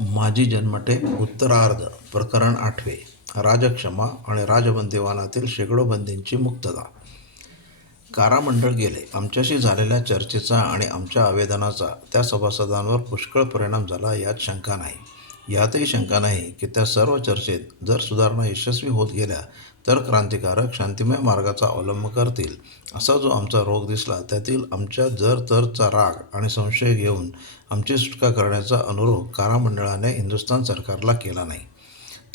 माझी जन्मठेप उत्तरार्ध प्रकरण आठवे. राजक्षमा आणि राजबंदीवानातील शेकडो बंदींची मुक्तता कारामंडळ गेले. आमच्याशी झालेल्या चर्चेचा आणि आमच्या आवेदनाचा त्या सभासदांवर पुष्कळ परिणाम झाला यात शंका नाही. यातही शंका नाही की त्या सर्व चर्चेत जर सुधारणा यशस्वी होत गेल्या तर क्रांतिकारक शांतिमय मार्गाचा अवलंब करतील. असा जो आमचा रोग दिसला त्यातील आमच्या जर तरचा राग आणि संशय घेऊन आमची सुटका करण्याचा अनुरोध कारामंडळाने हिंदुस्थान सरकारला केला नाही.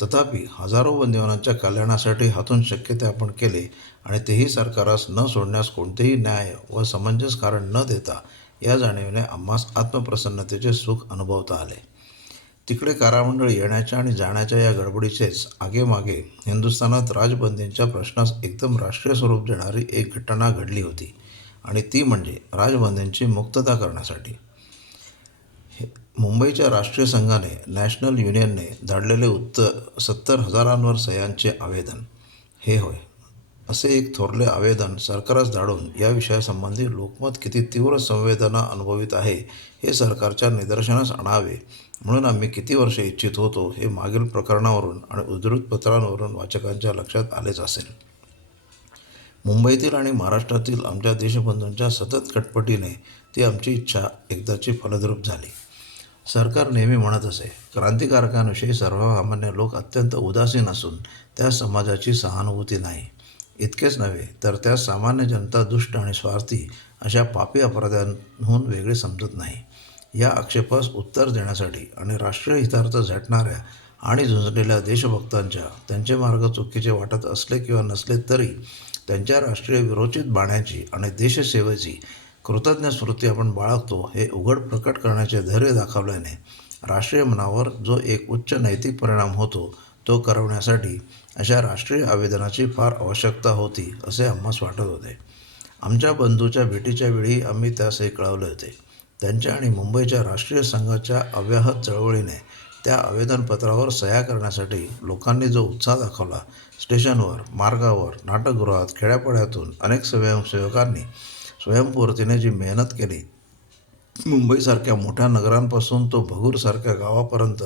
तथापि हजारो बंदिवानांच्या कल्याणासाठी हातून शक्य ते आपण केले आणि तेही सरकारास न सोडण्यास कोणतेही न्याय व समंजस कारण न देता या जाणीवेने आम्हास आत्मप्रसन्नतेचे सुख अनुभवता आले. तिकडे कारामंडळ येण्याच्या आणि जाण्याच्या या गडबडीचेच आगेमागे हिंदुस्थानात राजबंदींच्या प्रश्नास एकदम राष्ट्रीय स्वरूप देणारी एक घटना घडली होती आणि ती म्हणजे राजबंदींची मुक्तता करण्यासाठी. मुंबईच्या राष्ट्रीय संघाने नॅशनल युनियनने धाडलेले उत्तर सत्तर हजारांवर सह्यांचे आवेदन. हे होय. असे एक थोरले आवेदन सरकारच धाडून या विषयासंबंधी लोकमत किती तीव्र संवेदना अनुभवित आहे हे सरकारच्या निदर्शनास आणावे म्हणून आम्ही किती वर्षे इच्छित होतो हे मागील प्रकरणावरून आणि उद्धृत पत्रांवरून वाचकांच्या लक्षात आलेच असेल. मुंबईतील आणि महाराष्ट्रातील आमच्या देशबंधूंच्या सतत कटपटीने ती आमची इच्छा एकदाची फलद्रूप झाली. सरकार नेहमी म्हणत असे क्रांतिकारकांविषयी सर्वसामान्य लोक अत्यंत उदासीन असून त्या समाजाची सहानुभूती नाही. इतकेच नव्हे तर त्या सामान्य जनता दुष्ट आणि स्वार्थी अशा पापी अपराध्यांहून वेगळे समजत नाही. या आक्षेपास उत्तर देण्यासाठी आणि राष्ट्रीय हितार्थ झटणाऱ्या आणि झुंजलेल्या देशभक्तांच्या त्यांचे मार्ग चुकीचे वाटत असले किंवा नसले तरी त्यांच्या राष्ट्रीय विरोचित बाण्याची आणि देशसेवेची कृतज्ञ स्मृती आपण बाळगतो हे उघड प्रकट करण्याचे धैर्य दाखवल्याने राष्ट्रीय मनावर जो एक उच्च नैतिक परिणाम होतो तो करवण्यासाठी अशा राष्ट्रीय आवेदनाची फार आवश्यकता होती असे आम्हास वाटत होते. आमच्या बंधूच्या भेटीच्या वेळी आम्ही त्यासही कळवले होते. त्यांच्या आणि मुंबईच्या राष्ट्रीय संघाच्या अव्याहत चळवळीने त्या आवेदनपत्रावर सह्या करण्यासाठी लोकांनी जो उत्साह दाखवला स्टेशनवर मार्गावर नाटकगृहात खेड्यापाड्यातून अनेक स्वयंसेवकांनी स्वयंपूर्तीने जी मेहनत केली मुंबईसारख्या मोठ्या नगरांपासून तो भगूरसारख्या गावापर्यंत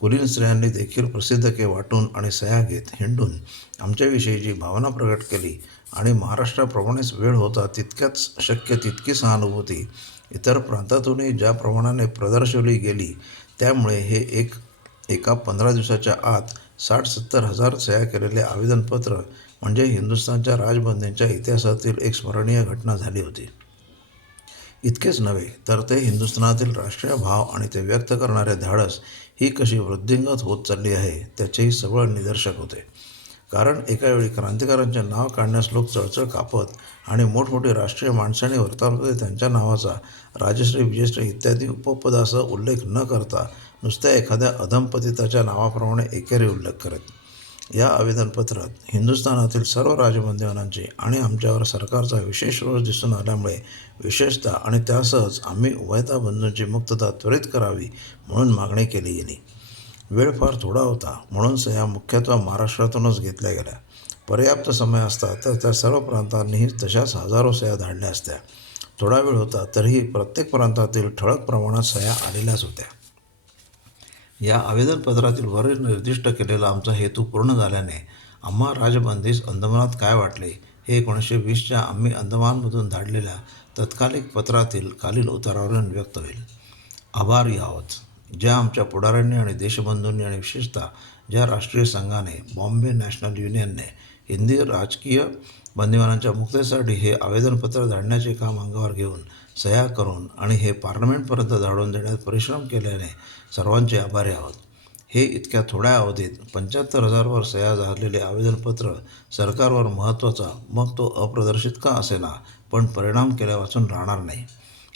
कुलीन स्त्रियांनी देखील प्रसिद्धके वाटून आणि सह्या घेत हिंडून आमच्याविषयी जी भावना प्रकट केली आणि महाराष्ट्राप्रमाणेच वेळ होता तितक्याच शक्य तितकी सहानुभूती. इतर प्रांतातूनही ज्या प्रमाणाने प्रदर्शवली गेली त्यामुळे हे एक एका पंधरा दिवसाच्या आत साठ सत्तर हजार सह्या केलेले आवेदनपत्र म्हणजे हिंदुस्थानच्या राजबंदींच्या इतिहासातील एक स्मरणीय घटना झाली होती. इतकेच नव्हे तर ते हिंदुस्थानातील राष्ट्रीय भाव आणि ते व्यक्त करणारे धाडस ही कशी वृद्धिंगत होत चालली आहे त्याचेही सबळ निदर्शक होते. कारण एकावेळी क्रांतिकारांचे नाव काढण्यास लोक चळचळ कापत आणि मोठमोठी राष्ट्रीय माणसाने आणि त्यांच्या नावाचा राजश्री विजयश्री इत्यादी उपपदाचा उल्लेख न करता नुसत्या एखाद्या अधमपतिताच्या नावाप्रमाणे एकेरी उल्लेख करत. या आवेदनपत्रात हिंदुस्थानातील सर्व राजबंदीवनांची आणि आमच्यावर सरकारचा विशेष रोष दिसून आल्यामुळे विशेषतः आणि त्यासहच आम्ही उभयता बंधूंची मुक्तता त्वरित करावी म्हणून मागणी केली गेली. वेळ फार थोडा होता. म्हणून सह्या मुख्यत्वे महाराष्ट्रातूनच घेतल्या गेल्या. पर्याप्त समय असता तर त्या सर्व प्रांतांनीही तशाच हजारो सह्या धाडल्या असत्या. थोडा वेळ होता तरीही प्रत्येक प्रांतातील ठळक प्रमाणात सह्या आलेल्याच होत्या. या आवेदनपत्रातील वर निर्दिष्ट केलेला आमचा हेतू पूर्ण झाल्याने आम्हा राजबंदीस अंदमानात काय वाटले हे एकोणीसशे वीसच्या आम्ही अंदमानमधून धाडलेल्या तत्कालिक पत्रातील खालील उतारावरून व्यक्त होईल. आभार यावत ज्या आमच्या पुढाऱ्यांनी आणि देशबंधूंनी आणि विशेषतः ज्या राष्ट्रीय संघाने बॉम्बे नॅशनल युनियनने हिंदी राजकीय बंदिवानांच्या मुक्तीसाठी हे आवेदनपत्र धाडण्याचे काम अंगावर घेऊन सह्या करून आणि हे पार्लमेंटपर्यंत धाडून देण्यात परिश्रम केल्याने सर्वांचे आभारी आहोत. हे इतक्या थोड्या अवधीत पंच्याहत्तर हजारवर सह्या झालेले आवेदनपत्र सरकारवर महत्त्वाचा मग तो अप्रदर्शित का असेना पण परिणाम केल्यावाचून राहणार नाही.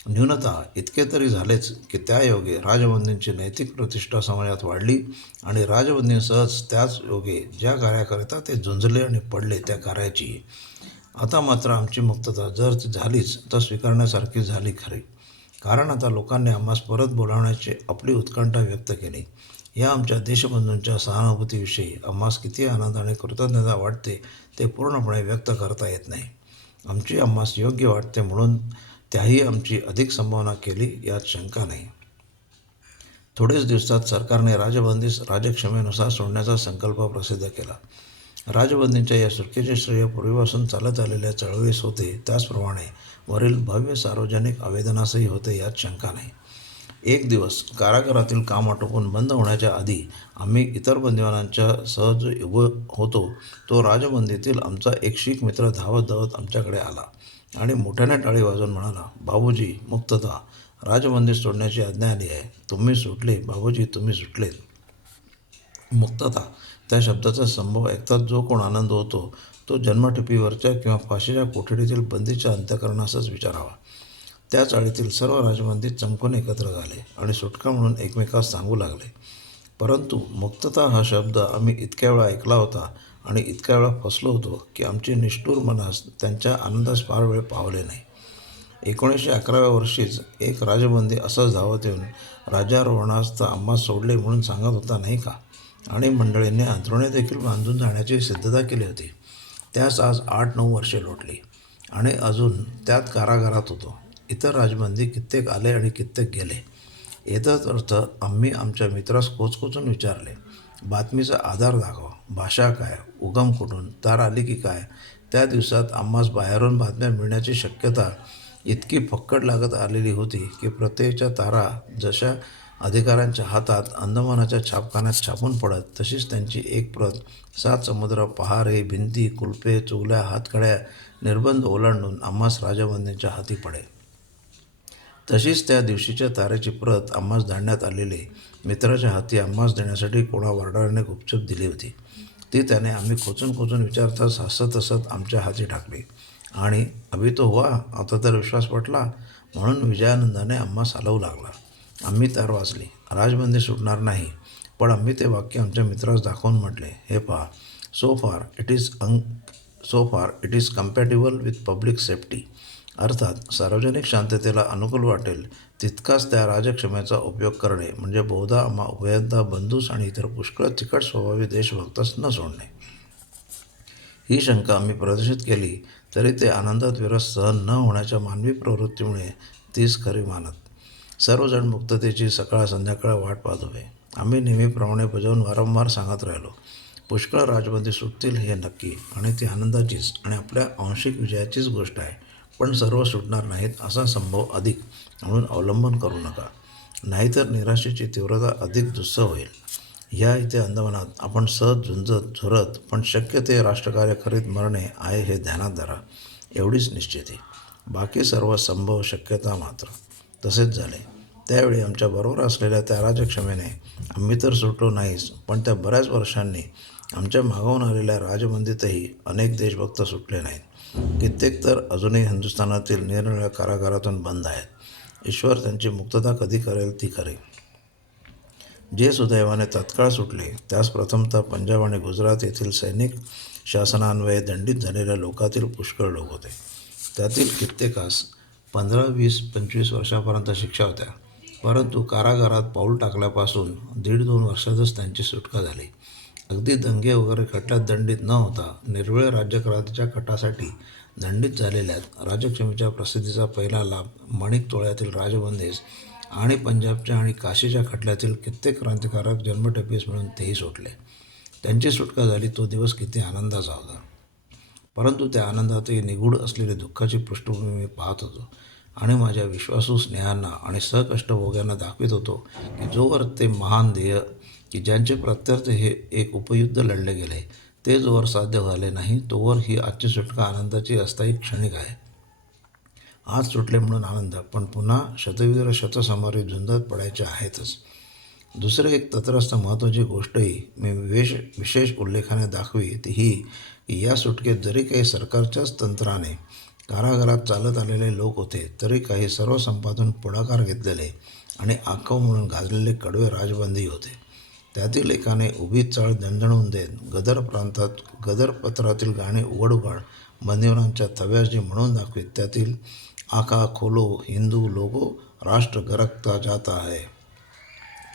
न्यूनता इतके तरी झालेच की त्या योगे राजबंदींची नैतिक प्रतिष्ठा समाजात वाढली आणि राजबंदींसहज त्याच योगे ज्या कार्याकरिता ते झुंजले आणि पडले त्या कार्याची. आता मात्र आमची मुक्तता जर ती झालीच तर स्वीकारण्यासारखी झाली खरी. कारण आता लोकांनी आम्हास परत बोलावण्याची आपली उत्कंठा व्यक्त केली. या आमच्या देशबंधूंच्या सहानुभूतीविषयी आम्हास किती आनंद आणि कृतज्ञता वाटते ते पूर्णपणे व्यक्त करता येत नाही. आमची आम्हास योग्य वाटते म्हणून त्याही आमची अधिक संभावना केली यात शंका नाही. थोडेच दिवसात सरकारने राजबंदीस राजक्षमेनुसार सोडण्याचा संकल्प प्रसिद्ध केला. राजबंदीच्या या सुटकेचे श्रेय पूर्वीपासून चालत आलेल्या चळवळीस होते त्याचप्रमाणे वरील भव्य सार्वजनिक आवेदनासही होते यात शंका नाही. एक दिवस कारागृहातील काम आटोपून बंद होण्याच्या आधी आम्ही इतर बंदिवानांच्या सहज उभं होतो तो राजबंदीतील आमचा एक शीख मित्र धावत धावत आमच्याकडे आला. आणि मोठ्याने टाळी वाजवून म्हणाला बाबूजी मुक्तता राजबंदी सोडण्याची आज्ञा आली आहे. तुम्ही सुटले. बाबूजी तुम्ही सुटलेत. मुक्तता त्या शब्दाचा संभव ऐकताच जो कोण आनंद होतो तो जन्मटिपीवरच्या किंवा फाशीच्या कोठडीतील बंदीच्या अंत्यकरणासच विचारावा. त्या चाळीतील सर्व राजबंदी चमकून एकत्र झाले आणि सुटका म्हणून एकमेकास सांगू लागले. परंतु मुक्तता हा शब्द आम्ही इतक्या वेळा ऐकला होता आणि इतक्या वेळा फसलो होतो की आमची निष्ठूर मनास त्यांच्या आनंदास फार वेळ पावले नाही. एकोणीसशे अकराव्या वर्षीच एक राजबंदी असंच धावत येऊन राजारोहणास तर आम्हा सोडले म्हणून सांगत होता नाही का? आणि मंडळींनी अंथरुणे देखील बांधून जाण्याची सिद्धता केली होती. त्यास आज आठ नऊ वर्षे लोटली आणि अजून त्यात कारागारात होतो. इतर राजबंदी कित्येक आले आणि कित्येक गेले. येतच अर्थ आम्ही आमच्या मित्रास कोचकोचून विचारले. बातमीचा आधार दाखवा. भाषा काय उगम कुठून तार आली की काय त्या दिवसात आम्हास बाहेरून बातम्या मिळण्याची शक्यता इतकी फक्कड लागत आलेली होती की प्रत्येकच्या तारा जशा अधिकाऱ्यांच्या हातात अंदमानाच्या छापखान्यात छापून पडत तशीच त्यांची एक प्रत सात समुद्र पहारे भिंती कुलपे चुगल्या हातकड्या निर्बंध ओलांडून आम्हास राजबंदीच्या हाती पडे. तशीच त्या दिवशीच्या तारेची प्रत आम्हास धाडण्यात आलेली. मित्राच्या हाती आम्हास देण्यासाठी कोणा वार्डाने गुपचूप दिली होती. ती त्याने आम्ही खोचून खोचून विचारताच हसत हसत आमच्या हाती टाकली. आणि अभि तो हुआ? आता तर विश्वास पटला. म्हणून विजयानंदाने आम्हास हलवू लागला. आम्ही तार वाचली राजबंदी सुटणार नाही. पण आम्ही ते वाक्य आमच्या मित्रास दाखवून म्हटले हे पहा. So far it is um so far it is compatible with public safety अर्थात सार्वजनिक शांततेला अनुकूल वाटेल तितकाच त्या राजक्षमेचा उपयोग करणे म्हणजे बहुधा आम्हा उभयंता बंधूस आणि इतर पुष्कळ तिखट स्वभावी देशभक्तास न सोडणे. ही शंका आम्ही प्रदर्शित केली तरी ते आनंदात विरस सहन न होण्याच्या मानवी प्रवृत्तीमुळे तीच खरी मानत. सर्वजण मुक्ततेची सकाळ संध्याकाळ वाट पाहत होते. आम्ही नेहमीप्रमाणे बजावून वारंवार सांगत राहिलो. पुष्कळ राजबंदी सुटतील हे नक्की आणि ती आनंदाचीच आणि आपल्या आंशिक विजयाचीच गोष्ट आहे. पण सर्व सुटणार नाहीत असा संभव अधिक म्हणून अवलंबन करू नका. नाहीतर निराशेची तीव्रता अधिक दुस्सह होईल. ह्या इथे अंदमानात आपण सहज झुंजत झुरत पण शक्य ते राष्ट्रकार्य करीत मरणे आहे हे ध्यानात धरा. एवढीच निश्चिती. बाकी सर्व संभव शक्यता मात्र तसेच झाले. त्यावेळी आमच्याबरोबर असलेल्या त्या राजक्षमेने आम्ही तर सुटलो नाहीच पण त्या बऱ्याच वर्षांनी आमच्या मागवून आलेल्या राजबंदीतही अनेक देशभक्त सुटले नाहीत. कित्येक तर अजूनही हिंदुस्थानातील निरनिळ्या कारागारातून बंद आहेत. ईश्वर त्यांची मुक्तता कधी करेल ती करेल. जे सुदैवाने तत्काळ सुटले त्यास प्रथमतः पंजाब आणि गुजरात येथील सैनिक शासनान्वये दंडित झालेल्या लोकातील पुष्कळ लोक होते. त्यातील कित्येकास पंधरा वीस पंचवीस वर्षापर्यंत शिक्षा होत्या. परंतु कारागारात पाऊल टाकल्यापासून दीड दोन वर्षातच त्यांची सुटका झाली. अगदी दंगे वगैरे खटल्यात दंडित न होता निर्वेळ राज्यक्रांतीच्या खटासाठी दंडित झालेल्या राजक्षमीच्या प्रसिद्धीचा पहिला लाभ माणिक तोळ्यातील राजबंदीस आणि पंजाबच्या आणि काशीच्या खटल्यातील कित्येक क्रांतिकारक जन्मटपीस मिळून तेही सुटले. त्यांची सुटका झाली तो दिवस किती आनंदाचा होता. परंतु त्या आनंदातही निगूढ असलेली दुःखाची पृष्ठभूमी मी पाहत होतो आणि माझ्या विश्वासू स्नेहांना आणि सहकष्टभोग्यांना दाखवित होतो की जोवर ते महान ध्येय की ज्यांचे प्रत्यर्थ हे एक उपयुद्ध लढले गेले ते जोवर साध्य झाले नाही तोवर ही आजची सुटका आनंदाची अस्थायी क्षणिक आहे. आज सुटले म्हणून आनंद पण पुन्हा शतविद्र शतसमारी झुंजत पडायचे आहेतच. दुसरे एक तत्रस्थ महत्त्वाची गोष्टही मी विशेष विशेष उल्लेखाने दाखवी ती ही की या सुटकेत जरी काही सरकारच्याच तंत्राने कारागारात चालत आलेले लोक होते तरी काही सर्व संपादन पुढाकार घेतलेले आणि आखव म्हणून गाजलेले कडवे राजबंदी होते. त्यातील एकाने उभी चाळ दणदणवून देत गदर प्रांतात गदर पत्रातील गाणे उघड उघड बंदिवानांच्या थव्यास म्हणून दाखवीत. त्यातील आका खोलो हिंदू लोगो राष्ट्र गरकता जाता आहे.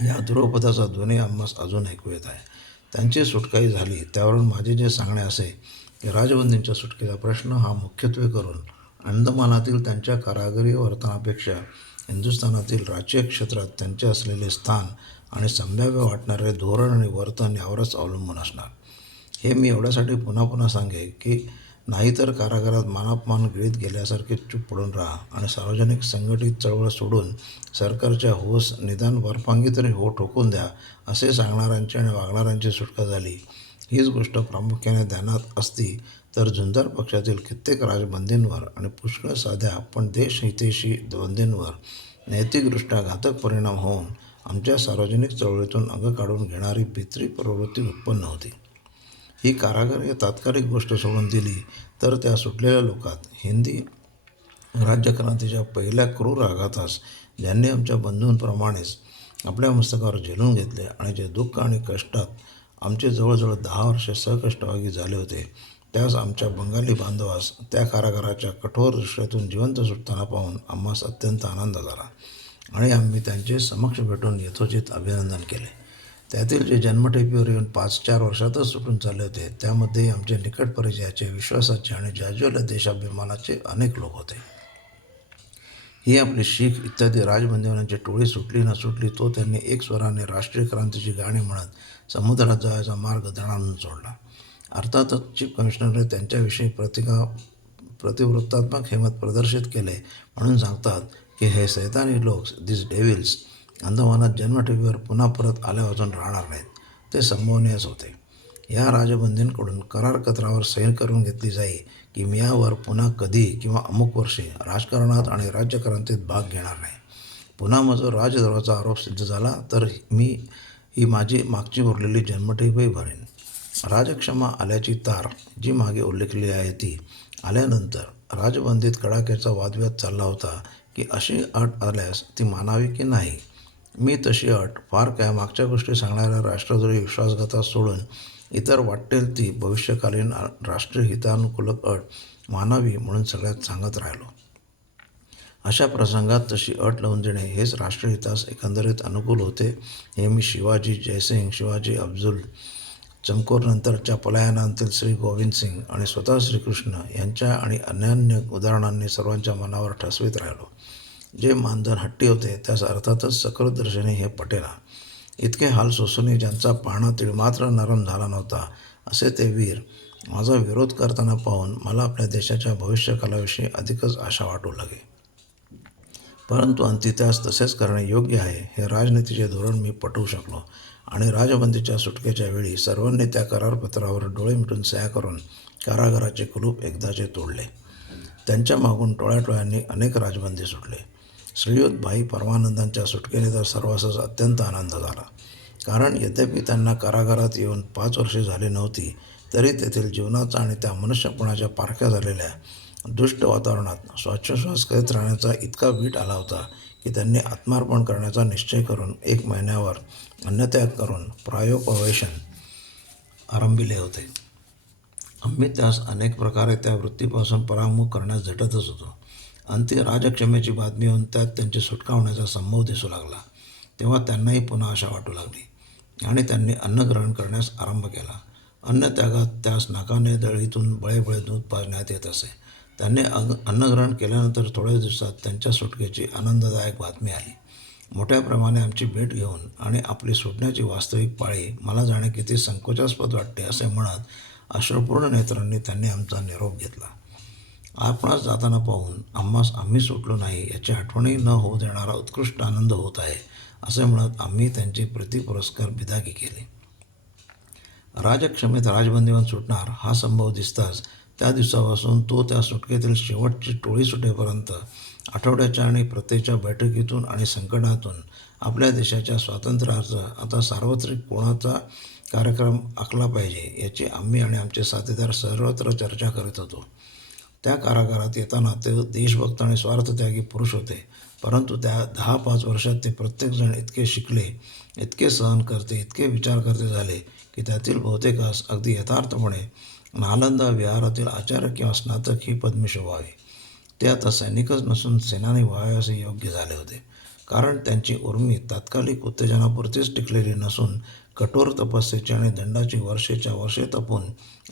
या ध्रुवपदाचा ध्वनी आम्हास अजून ऐकू येत आहे. त्यांची सुटकाही झाली. त्यावरून माझे जे सांगणे असे की राजबंदींच्या सुटकेचा प्रश्न हा मुख्यत्वे करून अंदमानातील त्यांच्या कारागिरी वर्तनापेक्षा हिंदुस्थानातील राजकीय क्षेत्रात त्यांचे असलेले स्थान आणि संभाव्य वाटणारे धोरण आणि वर्तन यावरच अवलंबून असणार. हे मी एवढ्यासाठी पुन्हा पुन्हा सांगे की नाहीतर कारागृहात मानापमान गिळीत गेल्यासारखे चूप पडून राहा आणि सार्वजनिक संघटित चळवळ सोडून सरकारच्या होस निदान वरपांगी तरी हो ठोकून द्या असे सांगणाऱ्यांची आणि वागणाऱ्यांची सुटका झाली. हीच गोष्ट प्रामुख्याने ध्यानात असती तर झुंजार पक्षातील कित्येक राजबंदींवर आणि पुष्कळ साध्या पण देशहितेशी बंदींवर नैतिकदृष्ट्या घातक परिणाम होऊन आमच्या सार्वजनिक चळवळीतून अंग काढून घेणारी भित्री प्रवृत्ती उत्पन्न होती. ही कारागृह तात्कालिक गोष्ट सोडून दिली तर त्या सुटलेल्या लोकात हिंदी राज्यक्रांतीच्या पहिल्या क्रूर आघातास ज्यांनी आमच्या बंधूंप्रमाणेच आपल्या मस्तकावर झेलून घेतले आणि जे दुःख आणि कष्टात आमचे जवळजवळ दहा वर्षे सहकष्टभागी झाले होते त्यास आमच्या बंगाली बांधवास त्या कारागाराच्या कठोर दृष्ट्यातून जिवंत सुटताना पाहून आम्हास अत्यंत आनंद झाला आणि आम्ही त्यांचे समक्ष भेटून यथोचित अभिनंदन केले. त्यातील जे जन्मठेपीवर येऊन पाच चार वर्षातच सुटून चालले होते त्यामध्ये आमचे निकट परिचयाचे विश्वासाचे आणि जाज्वल्य देशाभिमानाचे अनेक लोक होते. ही आपली शीख इत्यादी राजबंदीवानांची टोळी सुटली न सुटली तो त्यांनी एक स्वराने राष्ट्रीय क्रांतीची गाणी म्हणत समुद्रात जायचा मार्ग दणाणून सोडला. अर्थातच चीफ कमिशनरने त्यांच्याविषयी प्रतिका प्रतिवृत्तात्मक हेमत प्रदर्शित केले म्हणून सांगतात की हे सैतानी लोक दिस डेव्हिल्स अंदमानात जन्मठेपीवर पुन्हा परत आल्या वाचून राहणार नाहीत. ते संभवनीयच होते. या राजबंदींकडून करार पत्रावर सही करून घेतली जाई की मी यावर पुन्हा कधी किंवा अमुक वर्षे राजकारणात आणि राज्यक्रांतीत भाग घेणार नाही. पुन्हा माझा राजद्रोहाचा आरोप सिद्ध झाला तर मी ही माझी मागची उरलेली जन्मठेपही भरेन. राजक्षमा आल्याची तार जी मागे उल्लेखली आहे ती आल्यानंतर राजबंदीत कडाक्याचा वादविवाद चालला होता की अशी अट आल्यास ती मानावी की नाही? मी तशी अट फार काय मागच्या गोष्टी सांगणाऱ्या राष्ट्रद्रोही विश्वासघातात सोडून इतर वाटेल ती भविष्यकालीन राष्ट्रीय हितानुकूलक अट मानावी म्हणून सगळ्यात सांगत राहिलो. अशा प्रसंगात तशी अट लावून देणे हेच राष्ट्रहितास एकंदरीत अनुकूल होते हे मी शिवाजी जयसिंग शिवाजी अफजुल चमकोरनंतरच्या पलायनांतील श्री गोविंद सिंग आणि स्वतः श्रीकृष्ण यांच्या आणि अन्यान्य उदाहरणांनी सर्वांच्या मनावर ठसवीत राहिलो. जे मानधन हट्टी होते त्यास अर्थातच सकृतदर्शनी हे पटेना. इतके हाल सोसूनही ज्यांचा पाहणा तिळमात्र नरम झाला नव्हता असे ते वीर माझा विरोध करताना पाहून मला आपल्या देशाच्या भविष्यकालाविषयी अधिकच आशा वाटू लागे. परंतु अंतित्यास तसेच करणे योग्य आहे हे राजनीतीचे धोरण मी पटवू शकलो. आणि राजबंदीच्या सुटकेच्या वेळी सर्वांनी त्या करारपत्रावर डोळे मिटून सह्या करून कारागाराचे कुलूप एकदाचे तोडले. त्यांच्या मागून टोळ्याटोळ्यांनी अनेक राजबंदी सुटले. श्रीयुत भाई परमानंदांच्या सुटकेने तर सर्वांसच अत्यंत आनंद झाला. कारण यद्यपि त्यांना कारागारात येऊन पाच वर्षे झाली नव्हती तरी तेथील जीवनाचा आणि त्या मनुष्यपणाच्या पारख्या झालेल्या दुष्ट वातावरणात श्वासोश्वास करीत राहण्याचा इतका वीट आला होता की त्यांनी आत्मार्पण करण्याचा निश्चय करून एक महिन्यावर अन्नत्याग करून प्रायोपवेशन आरंभिले होते. आम्ही त्यास अनेक प्रकारे त्या वृत्तीपासून परामुख करण्यास झटतच होतो. अंतिम राजक्षमेची बातमी येऊन त्यात त्यांची सुटका होण्याचा संभव दिसू लागला. तेव्हा त्यांनाही पुन्हा आशा वाटू लागली आणि त्यांनी अन्न ग्रहण करण्यास आरंभ केला. अन्नत्यागात त्यास नाकाने दळीतून बळेबळे दूध पाजण्यात येत असे. त्यांनी अग अन्नग्रहण केल्यानंतर थोड्या दिवसात त्यांच्या सुटकेची आनंददायक बातमी आली. मोठ्या प्रमाणे आमची भेट घेऊन आणि आपली सुटण्याची वास्तविक पाळी मला जाणे किती संकोचास्पद वाटते असे म्हणत अश्रुपूर्ण नेत्रांनी त्यांनी आमचा निरोप घेतला. आपणास जाताना पाहून आम्हास आम्ही सुटलो नाही याची आठवणही न होऊ देणारा उत्कृष्ट आनंद होत आहे असे म्हणत आम्ही त्यांची प्रतिपुरस्कार बिदागी केली. राजक्षमेत राजबंदीवन सुटणार हा संभव दिसताच त्या दिवसापासून तो त्या सुटकेतील शेवटची टोळी सुटेपर्यंत आठवड्याच्या आणि प्रत्येच्या बैठकीतून आणि संकटातून आपल्या देशाच्या स्वातंत्र्यार्थ आता सार्वत्रिक कोणाचा कार्यक्रम आखला पाहिजे याची आम्ही आणि आमचे साथीदार सर्वत्र चर्चा करीत होतो. त्या कारागारात येताना ते देशभक्त आणि स्वार्थत्यागी पुरुष होते. परंतु त्या दहा पाच वर्षात ते प्रत्येकजण इतके शिकले इतके सहन करते इतके विचार करते झाले की त्यातील बहुतेकास अगदी यथार्थपणे नालंदा विहारातील आचार्य किंवा स्नातक ही पद्मी शोभावी ते आता सैनिकच नसून सेनानी व्हावे असे योग्य झाले होते. कारण त्यांची उर्मी तात्कालिक उत्तेजनापुरतीच टिकलेली नसून कठोर तपस्येची आणि दंडाची वर्षेच्या वर्षे तपून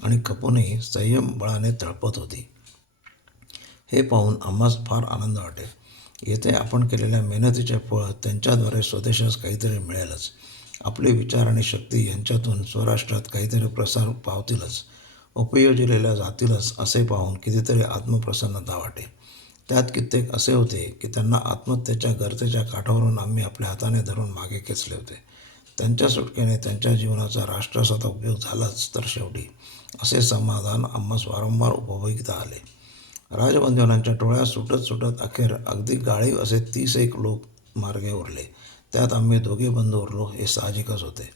आणि खपूनही संयम बळाने तळपत होती. हे पाहून आम्हास फार आनंद वाटे. येथे आपण केलेल्या मेहनतीचे फळ त्यांच्याद्वारे स्वदेशास काहीतरी मिळेलच. आपले विचार आणि शक्ती यांच्यातून स्वराष्ट्रात काहीतरी प्रसार पावतीलच. उपयोजिलेल्या जातीलच असे पाहून कितीतरी आत्मप्रसन्नता वाटे. त्यात कित्येक असे होते की त्यांना आत्महत्येच्या गर्तेच्या काठावरून आम्ही आपल्या हाताने धरून मागे खेचले होते. त्यांच्या सुटकेने त्यांच्या जीवनाचा राष्ट्रासाठी उपयोग झालाच तर शेवटी असे समाधान आम्हास वारंवार उपभोगिता आले. राजबंधनांच्या टोळ्या सुटत सुटत अखेर अगदी गाळीव असे तीस एक लोक मार्गे उरले. त्यात आम्ही दोघे बंधू उरलो हे साहजिकच होते.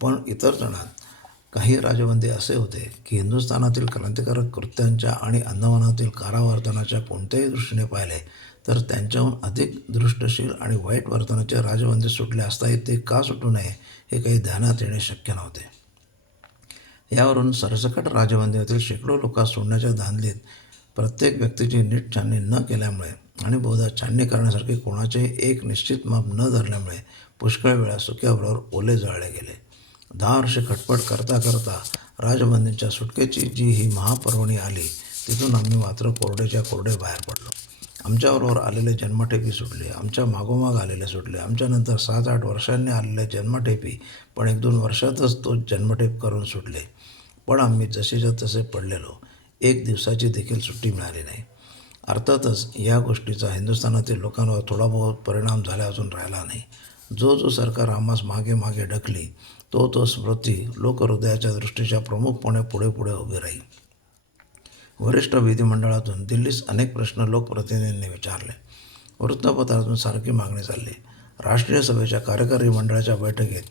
पण इतर जणांत काही राजबंदी असे होते की हिंदुस्थानातील क्रांतिकारक कृत्यांच्या आणि अंदमानातील कारावर्तनाच्या कोणत्याही दृष्टीने पाहिले तर त्यांच्याहून अधिक दृष्टशील आणि वाईट वर्तनाचे राजबंदी सुटले असताही ते का सुटू नये हे काही ध्यानात येणे शक्य नव्हते. यावरून सरसकट राजबंदीतील शेकडो लोकांस सोडण्याच्या धांदलीत प्रत्येक व्यक्तीची नीट छाननी न केल्यामुळे आणि बहुधा छाननी करण्यासारखे कोणाचेही एक निश्चित माप न धरल्यामुळे पुष्कळ वेळा सुक्याबरोबर ओले जळले गेले. दहा वर्षे खटपट करता करता राजबंदीच्या सुटकेची जी ही महापर्वणी आली तिथून आम्ही मात्र कोरडेच्या कोरडे बाहेर पडलो. आमच्याबरोबर आलेले जन्मठेपी सुटले आमच्या मागोमाग आलेले सुटले. आमच्यानंतर सात आठ वर्षांनी आलेले जन्मठेपी पण एक दोन वर्षातच तो जन्मठेप करून सुटले. पण आम्ही जसेच्या तसे पडलेलो. एक दिवसाची देखील सुट्टी मिळाली नाही. अर्थातच या गोष्टीचा हिंदुस्थानातील लोकांवर थोडा बहुत परिणाम झाला असून राहिला नाही. जो जो सरकार आम्हास मागे मागे ढकली तो तो स्मृती लोकहृदयाच्या दृष्टीच्या प्रमुखपणे पुढे पुढे उभी राहील. वरिष्ठ विधिमंडळातून दिल्लीस अनेक प्रश्न लोकप्रतिनिधींनी विचारले. वृत्तपत्रातून सारखी मागणी चालली. राष्ट्रीय सभेच्या कार्यकारी मंडळाच्या बैठकीत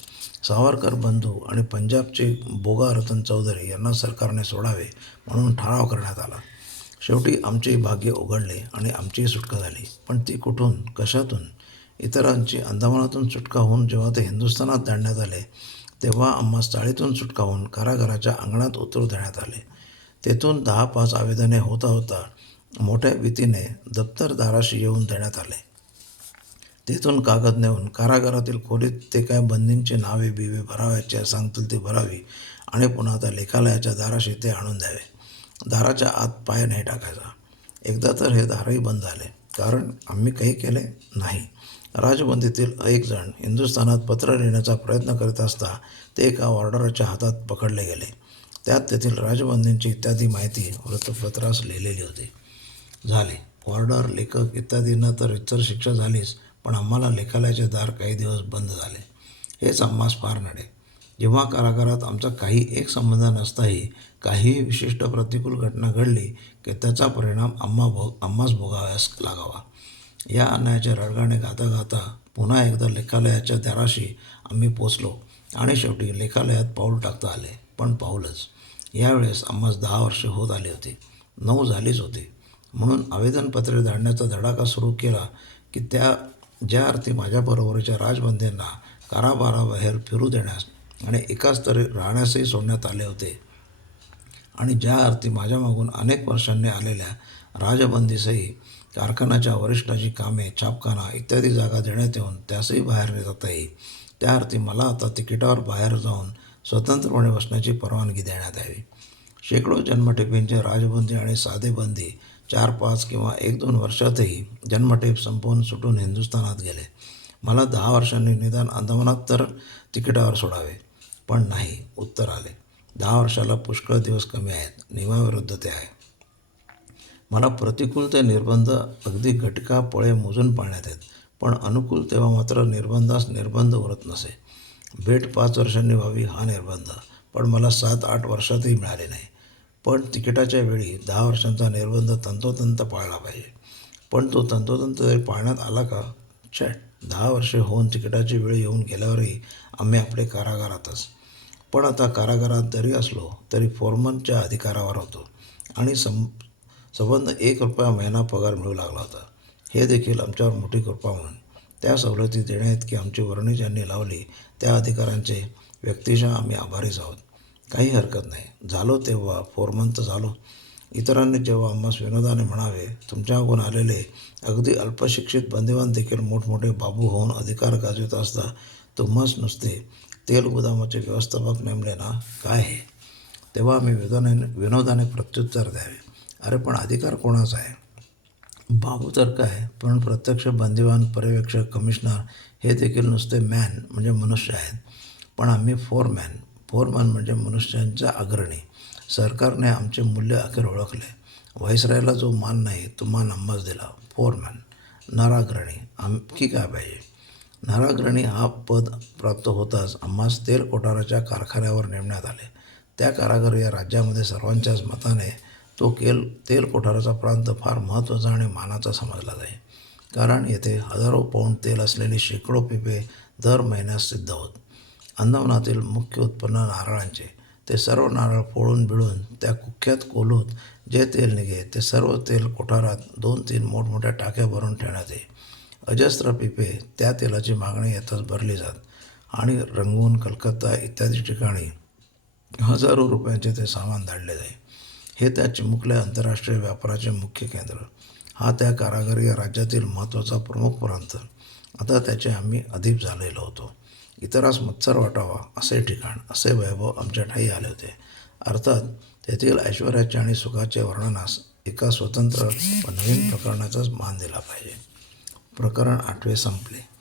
सावरकर बंधू आणि पंजाबचे बोगा रतन चौधरी यांना सरकारने सोडावे म्हणून ठराव करण्यात आला. शेवटी आमचे भाग्य उघडले आणि आमची सुटका झाली. पण ती कुठून कशातून? इतरांची अंदमानातून सुटका होऊन जेव्हा ते हिंदुस्थानात धाडण्यात आले तेव्हा आम्हा चाळीतून सुटकावून कारागाराच्या अंगणात उतरू देण्यात आले. तेथून दहा पाच आवेदने होता होता मोठ्या भीतीने दप्तरदाराशी येऊन देण्यात आले. तेथून कागद नेऊन कारागारातील खोलीत ते काय बंदींची नावे बिवे भरावायची सांगतील ती भरावी आणि पुन्हा त्या लेखालयाच्या दाराशी ते आणून द्यावे. दाराच्या आत पाय नाही टाकायचा. एकदा तर हे दारही बंद झाले. कारण आम्ही काही केले नाही. राजबंदीतील एक जण हिंदुस्थानात पत्र लिहिण्याचा प्रयत्न करीत असता ते एका ऑर्डरच्या हातात पकडले गेले. त्यात तेथील राजबंदींची इत्यादी माहिती वृत्तपत्रास लिहिलेली होती. झाले. ऑर्डर लेखक इत्यादींना तर इतर शिक्षा झालीच पण आम्हाला लेखालयाचे दार काही दिवस बंद झाले. हेच आम्हास फार नडे. जेव्हा कारागारात आमचा काही एक संबंध नसताही काही विशिष्ट प्रतिकूल घटना घडली की त्याचा परिणाम आम्हा भोग आम्हास भोगाव्यास लागावा. या अन्यायाच्या रडगाणे गाता गाता पुन्हा एकदा लेखालयाच्या दाराशी आम्ही पोचलो. आणि शेवटी लेखालयात पाऊल टाकता आले पण पाऊलच. यावेळेस आम्हास दहा वर्षे होत आली होती. नऊ झालीच होती. म्हणून आवेदनपत्रे धाडण्याचा धडाका सुरू केला की त्या ज्या अर्थी माझ्याबरोबरच्या राजबंदींना काराबाराबाहेर फिरू देण्यास आणि एकाच तरी राहण्यासही सोडण्यात आले होते. आणि ज्या अर्थी माझ्या मागून अनेक वर्षांनी आलेल्या राजबंदीसही कारखान्याच्या वरिष्ठाची कामे छापखाना इत्यादी जागा देण्यात येऊन त्यासही बाहेर जाता येईल त्या अर्थी मला आता तिकिटावर बाहेर जाऊन स्वतंत्रपणे बसण्याची परवानगी देण्यात यावी. शेकडो जन्मठेपींचे राजबंदी आणि साधेबंदी चार पाच किंवा एक दोन वर्षातही जन्मठेप संपवून सुटून हिंदुस्थानात गेले. मला दहा वर्षांनी निदान अंदमानात तर तिकिटावर सोडावे पण नाही उत्तर आले. दहा वर्षाला पुष्कळ दिवस कमी आहेत नियमाविरुद्ध ते आहे. मला प्रतिकूल ते निर्बंध अगदी घटका पळे मोजून पाळण्यात आहेत. पण अनुकूल तेव्हा मात्र निर्बंधास निर्बंध उरत नसे. भेट पाच वर्षांनी व्हावी हा निर्बंध पण मला सात आठ वर्षातही मिळाले नाही. पण तिकिटाच्या वेळी दहा वर्षांचा निर्बंध तंतोतंत पाळला पाहिजे. पण तो तंतोतंत जरी पाळण्यात आला का? छे दहा वर्षे होऊन तिकिटाची वेळ येऊन गेल्यावरही आम्ही आपले कारागारातच. पण आता कारागारात जरी असलो तरी फोरमनच्या अधिकारावर होतो. आणि सं संबंध एक रुपया महिना पगार मिळू लागला होता. हे देखील आमच्यावर मोठी कृपा म्हणून. त्या सवलती देण्याइतकी आमची वर्णी ज्यांनी लावली त्या अधिकाऱ्यांचे व्यक्तिशः आम्ही आभारीच आहोत. काही हरकत नाही. झालो तेव्हा फोरमंत झालो. इतरांनी जेव्हा आम्हास विनोदाने म्हणावे तुमच्याकडून आलेले अगदी अल्पशिक्षित बंदिवान देखील मोठमोठे बाबू होऊन अधिकार गाजवत असता तुम्हाच नुसते तेल गोदामाचे व्यवस्थापक नेमले ना? काय हे? तेव्हा आम्ही विनोदाने विनोदाने प्रत्युत्तर द्यावे. अरे पण अधिकार कोणाचा आहे? बाबू तर काय? पण प्रत्यक्ष बंदिवान पर्यवेक्षक कमिशनर हे देखील नुसते मॅन म्हणजे मनुष्य आहेत. पण आम्ही फोर मॅन फोर मॅन म्हणजे मनुष्यांच्या अग्रणी. सरकारने आमचे मूल्य अखेर ओळखले. व्हाईसरायला जो मान नाही तो मान आम्हाच दिला. फोर मॅन नराग्रणी. आणखी काय पाहिजे? नराग्रणी हा पद प्राप्त होताच आम्हास तेल कोठाराच्या कारखान्यावर नेमण्यात आले. त्या कारागर या राज्यामध्ये सर्वांच्याच मताने तो केल तेल कोठाराचा प्रांत फार महत्त्वाचा आणि मानाचा समजला जाई. कारण येथे हजारो पौंड तेल असलेली शेकडो पिपे दर महिन्यात सिद्ध होत. अंदमानातील मुख्य उत्पन्न नारळांचे. ते सर्व नारळ फोडून बिळून त्या कुख्यात कोलूत जे तेल निघे ते सर्व तेल कोठारात दोन तीन मोठमोठ्या टाक्या भरून ठेवण्यात येई. अजस्त्र पिपे त्या तेलाची मागणी येताच भरली जात. आणि रंगून कलकत्ता इत्यादी ठिकाणी हजारो रुपयांचे ते सामान धाडले जाई. हे त्या चिमुकल्या आंतरराष्ट्रीय व्यापाराचे मुख्य केंद्र. हा त्या कारागर या राज्यातील महत्त्वाचा प्रमुख प्रांत. आता त्याचे आम्ही अधिक झालेलो होतो. इतरास मत्सर वाटावा असे ठिकाण असे वैभव आमच्या ठाई आले होते. अर्थात तेथील ऐश्वर्याचे आणि सुखाचे वर्णनास एका स्वतंत्र व नवीन प्रकरणाचाच मान दिला पाहिजे. प्रकरण आठवे संपले.